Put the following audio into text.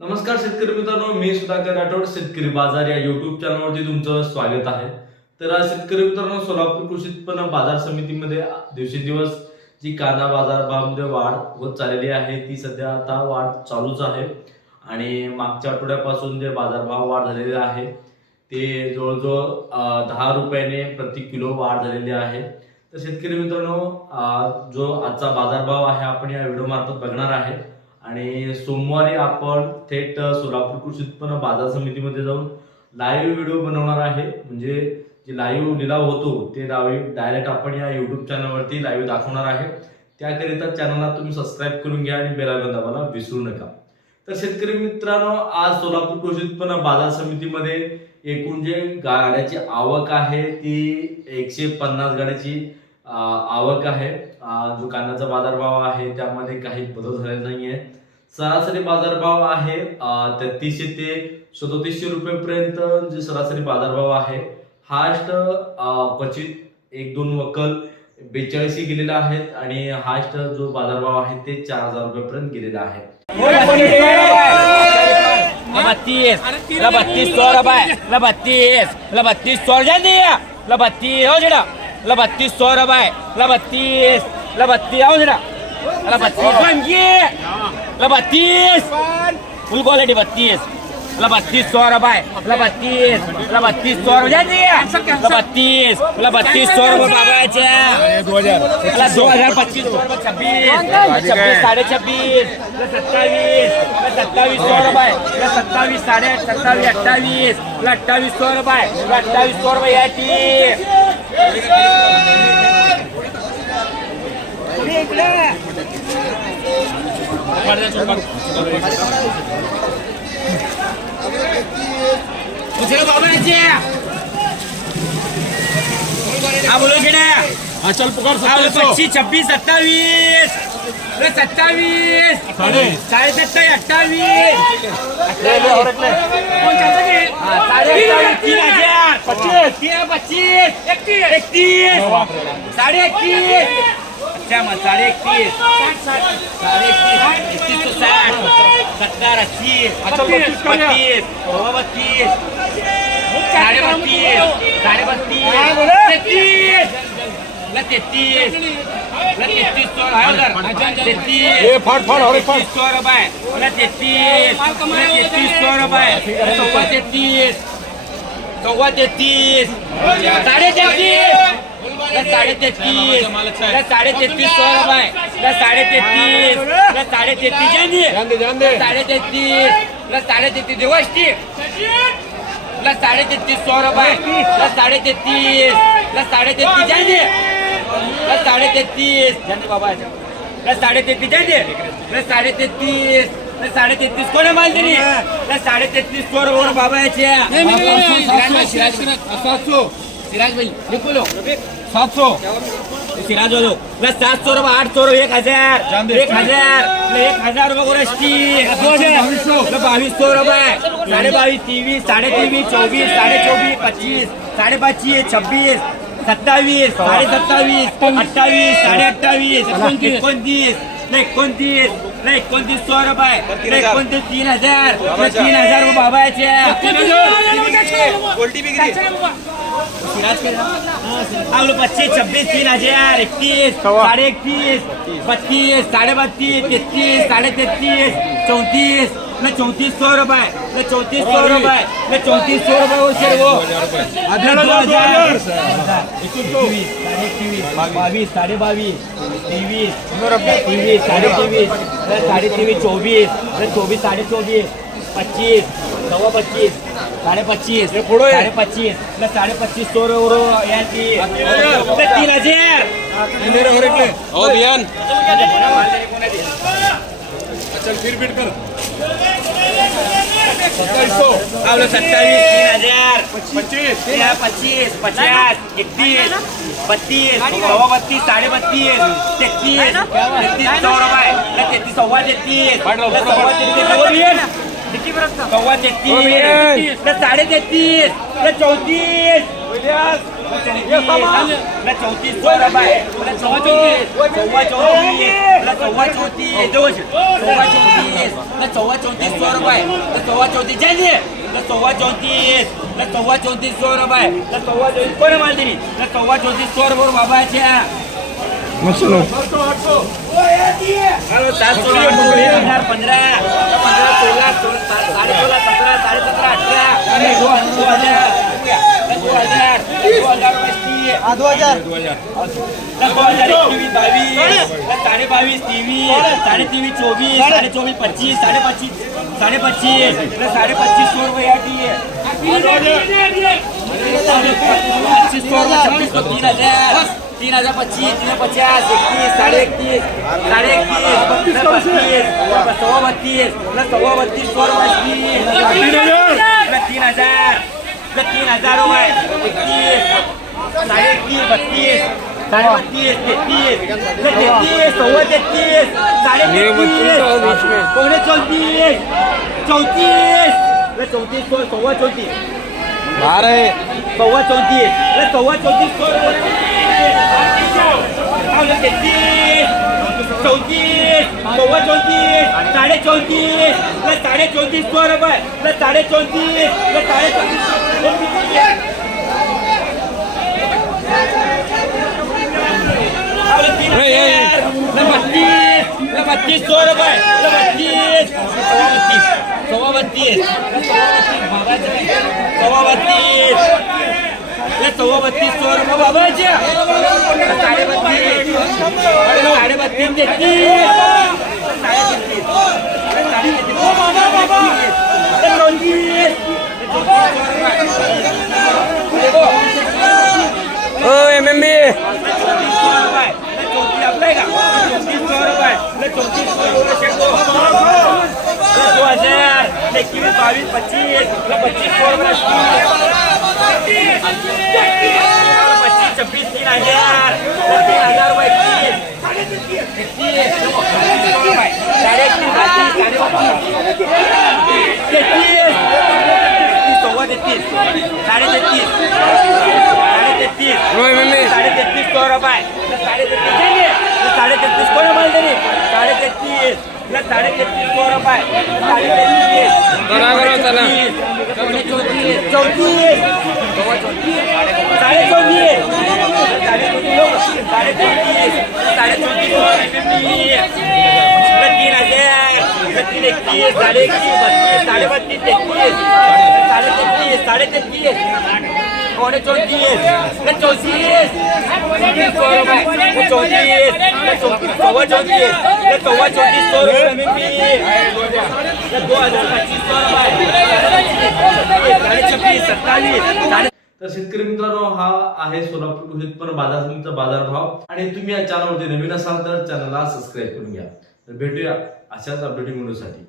नमस्कार शेतकरी मित्रांनो मी सुधाकर राठोड शेतकरी बाजार या युट्यूब चॅनलवरती तुमचं स्वागत आहे. तर शेतकरी मित्रांनो सोलापूर कृषी उत्पन्न बाजार समितीमध्ये दिवसेंदिवस जी कांदा बाजार भावामध्ये वाढ होत चाललेली आहे ती सध्या आता वाढ चालूच आहे. आणि मागच्या आठवड्यापासून जे बाजारभाव वाढ झालेले आहे ते जवळजवळ दहा रुपयाने प्रति किलो वाढ झालेली आहे. तर शेतकरी मित्रांनो जो आजचा बाजारभाव आहे आपण या व्हिडिओ मार्फत बघणार आहे. आणि सोमवारी आपण थेट सोलापूर कृषी उत्पन्न बाजार समितीमध्ये जाऊन लाईव्ह व्हिडिओ बनवणार आहे. म्हणजे जे लाईव्ह लिलाव होतो ते लाईव्ह डायरेक्ट आपण या युट्यूब चॅनलवरती लाईव्ह दाखवणार आहे. त्याकरिता चॅनलला तुम्ही सबस्क्राईब करून घ्या आणि बेलायकॉन दाबायला विसरू नका. तर शेतकरी मित्रांनो आज सोलापूर कृषी उत्पन्न बाजार समितीमध्ये एकूण जे गाड्याची आवक आहे ती एकशे पन्नास गाड्याची आवक आहे. जो कांद्याचा बाजारभाव आहे त्यामध्ये काही बदल झालेला आहे सरासरी बाजारभाव आहे तेहतीसशे ते सदोतीसशे रुपयेपर्यंत जे सरासरी बाजारभाव आहे हास्ट क्वचित एक दोन वकल बेचाळीसशे गेलेला आहेत आणि हास्ट जो बाजारभाव आहे ते चार हजार रुपयेपर्यंत गेलेला आहे. बत्तीस बत्तीस सौ रुपये बत्तीस बत्तीस सौ बत्तीस हो बत्तीस सौ रुपये बत्तीस बत्तीस आओ बत्तीस बन बत्तीस फुल क्वालिटी बत्तीस ला बत्तीस सौ रुपए बत्तीस ला बत्तीस सौ रुपये बत्तीस ला बत्तीस सौ रुपये दो हज़ार पच्चीस दो हज़ार छब्बीस छब्बीस साढ़े छब्बीस ला सत्तावीस सत्तावीस सौ रुपये ला सत्तावीस साढ़े सत्तावीस अट्ठावीस ला अट्ठावीस सौ रुपए ला अट्ठावीस सौ रुपये चल पुकार पच्चीस छब्बीस सत्तावीस अरे सत्तावीस साडे. सत्तावीस अठ्ठावीस अठ्ठावीस पच्चीस पच्चीस एकतीस एकतीस साडे एकतीस मग साडे एकतीस साडे एकतीस एकतीस तो साठ सत्तर अस्सी बत्तीस बत्तीस साडे बत्तीस साडे बत्तीस तेहतीस तेहतीस सौ तेहतीस सौ रुपये. ला तेहतीस तेहतीस सौ रुपये. सव्वा तेहतीस सव्वा तेहतीस साडे तेहतीस साडे तेहतीस साडे सौरभ आहे. साडे तेहतीस साडे तेहतीस साडे तेहतीस साडे तेहतीस प्लस साडे तेहतीस सौरभ आहे. साडे तेहतीस साडे तेहतीस जयंती साडे तेहतीस बाबा साडे तेहतीस जयंती साडे तेहतीस साडे तेहतीस कोणा माल तरी सौरभ बाबा याच्या सिराज भाई निकोलो सातशो सिराज वालो ला सात सौ रुपये आठ सौ रुपये एक हज़ार. एक हज़ार ला एक हज़ार ला बावीस सौ। रुपये। साडे बावीस तेवीस साडे तेवीस चौबीस साडे चौबीस पच्चीस साडे पच्चीस छब्बीस सत्तावीस साडे सत्तावीस अठ्ठावीस साडे अठ्ठावीस एकोणतीस एकोणतीस ला एकोणतीस ला सौ रुपये ला एकोणतीस तीन हज़ार तीन हज़ार रुपये। बाबाचे आलू पच्चीस छब्बीस तीन हज़ार इकतीस साढ़े इकतीस बत्तीस साढ़े बत्तीस तैतीस साढ़े तैतीस चौंतीस न चौंतीस सौ रुपए न चौंतीस सौ रुपए न चौंतीस सौ रुपए वो। सर वो दो हज़ार। हज़ार. साढ़े बावीस तेवीस तेवीस साढ़े तेवीस साढ़े तेवीस चौबीस चौबीस साढ़े चौबीस पच्चीस सव्वा पच्चीस साढ़े पच्चीस साढ़े पच्चीस न साढ़े पच्चीस सौ रुपये यांची तीन हज़ार. हो. बियान चल फिर बीट कर. तीन हज़ार. पच्चीस. पच्चीस पचास एकतीस बत्तीस सव्वा बत्तीस साडे बत्तीस तेहतीस तेहतीस सौ तेहतीस सव्वा तेहतीस पाठ लाव, न पुढं सव्वा पाठ. तेहतीस हो, बियन. सव्वा हो, बियन. तेहतीस न साडे तेहतीस न चौतीस ला चौतीस सौ रुपये ला चौतीस सव्वा चौतीस ला सव्वा चौतीस जवळ सव्वा चौतीस ला सव्वा चौतीस सौ रुपये ला सव्वा चौतीस जाने ला सव्वा चौतीस ला सव्वा चौतीस सौ रुपये ला सव्वा चौतीस कोण माल दिली ला सव्वा चौतीस सौ रुपये बाबाच्या हॅलो सात सोळा बावीस तेवीस साडे तेवीस चोवीस साडे चोवीस पच्चीस साडे पच्चीस साडे पच्चीस साडे पच्चीस सौ रुपये पच्चीस तीन हज़ार पच्चीस तीन पचास इक्कीस साढ़े इकतीस साढ़े इकतीस बत्तीस सवा बत्तीस सवा बत्तीस सौ रुपये प्लस तीन हज़ार तीन हज़ार रुपये इकतीस साढ़े इकतीस बत्तीस साढ़े बत्तीस तैतीस प्लस तैतीस सवा तैतीस साढ़े तैतीस पौने चौतीस चौतीस प्लस चौतीस सौ सव्वा चौतीस। सव्वा चौतीस चौतीस सौ तेहतीस चौतीस सव्वा चौतीस साडे चौतीस प्लस साडे चौतीस सौ रुपये साडे चौतीस साडे चौतीस बत्तीस बत्तीस सौ रुपये बत्तीस सव्वा बत्तीस सव्वा बत्तीस सव्वा बत्तीस सव्वा बत्तीस सौ बाबाच्या साडे बत्तीस साडे बत्तीस तेहतीस ओ एम एम बी दो हज़ार बावीस पच्चीस पच्चीस सौ रुपये छब्बीस तीन हजार. तीन हजार रुपये तीस. साडे साडे तेहतीस चौतीस चौतीस चौतीस सव्वा चौतीस साडे चौतीस तीन हज़ार तीन एकतीस साडे एकतीस बत्तीस साडे बत्तीस तेहतीस साडे तेहतीस साडे तेहतीस पौने चौतीस चौतीस चौतीस चौतीस सव्वा चौतीस सव्वा चौतीस सौ रुपये दो हजार पच्चीस सौ रुपये छब्बीस सत्तावीस तर शेतकरी मित्रांनो हा आहे सोलापूर कृषी उत्पन्न बाजार समितीचा बाजारभाव आणि तुम्ही या चॅनलवरती नवीन असाल तर चॅनलला सबस्क्राईब करून घ्या तर भेटूया अशाच अपडेटिंग व्हिडिओसाठी